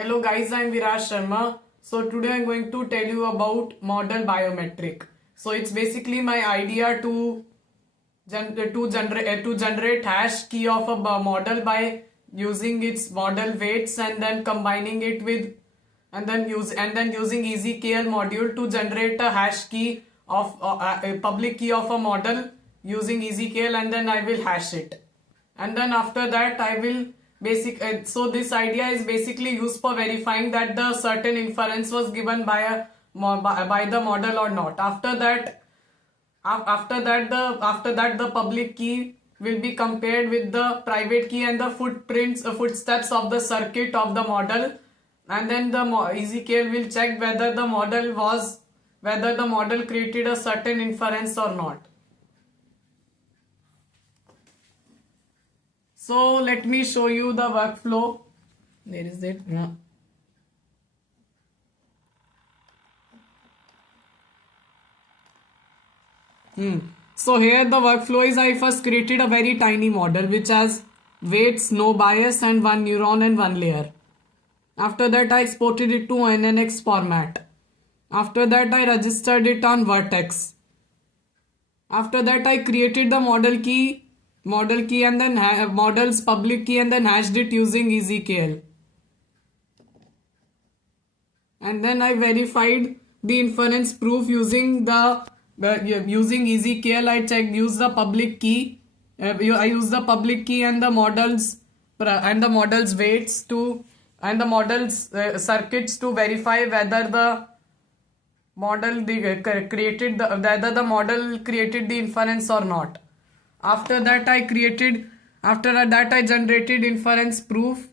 Hello guys, I'm Viraj Sharma. So today I'm going to tell you about model biometric. So it's basically my idea to generate hash key of a model by using its model weights and then combining it with using EasyKL module to generate a hash key of a public key of a model using EasyKL, and then I will hash it. And then after that I will so this idea is basically used for verifying that the certain inference was given by the model or not. After that the public key will be compared with the private key and the footsteps of the circuit of the model, and then the EasyKL will check whether the model created a certain inference or not. So let me show you the workflow. There is it. No. So here the workflow is I first created a very tiny model which has weights, no bias, and one neuron and one layer. After that I exported it to NNX format. After that I registered it on Vertex. After that I created the model key and then model's public key and then hashed it using EasyKL. And then I verified the inference proof using EasyKL. I use the public key. I use the public key and the model's weights and the model's circuits to verify whether the model created the inference or not. After that I generated inference proof,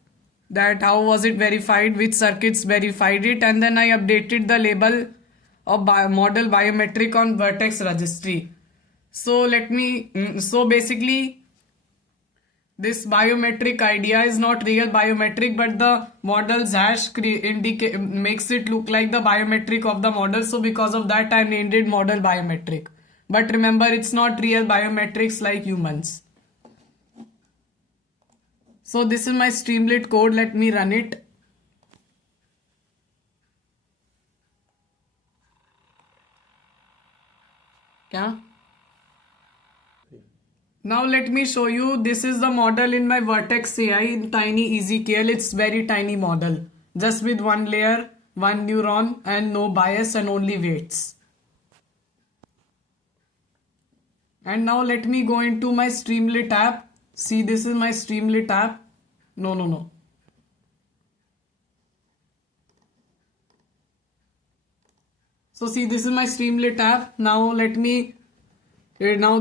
that how was it verified, which circuits verified it, and then I updated the label of model biometric on Vertex registry. So basically this biometric idea is not real biometric, but the model's hash makes it look like the biometric of the model. So because of that I named it model biometric. But remember, it's not real biometrics like humans. So this is my Streamlit code. Let me run it. Now let me show you. This is the model in my Vertex AI in tiny EasyKL. It's very tiny model, just with one layer, one neuron, and no bias and only weights. And now let me go into my Streamlit app. See, this is my Streamlit app. No. So see, this is my Streamlit app. Now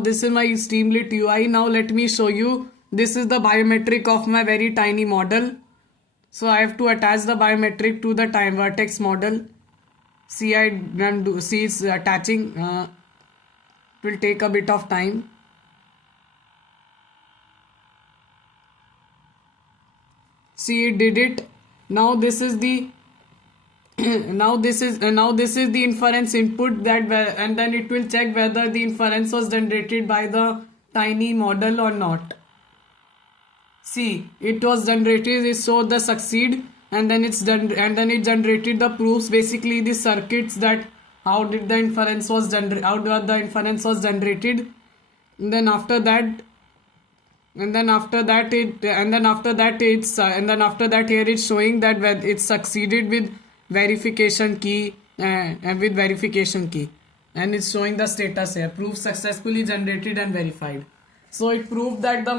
this is my Streamlit UI. Now let me show you. This is the biometric of my very tiny model. So I have to attach the biometric to the Vertex model. See, it's attaching. It will take a bit of time. See, it did it. Now this is the now this is the inference input, and then it will check whether the inference was generated by the tiny model or not. See, it was generated. It showed the succeed, and then it generated the proofs, basically the circuits, that how the inference was generated. And then after that here it's showing that it succeeded with verification key and it's showing the status here: proof successfully generated and verified. So it proved that the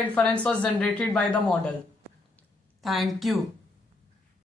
inference was generated by the model. Thank you.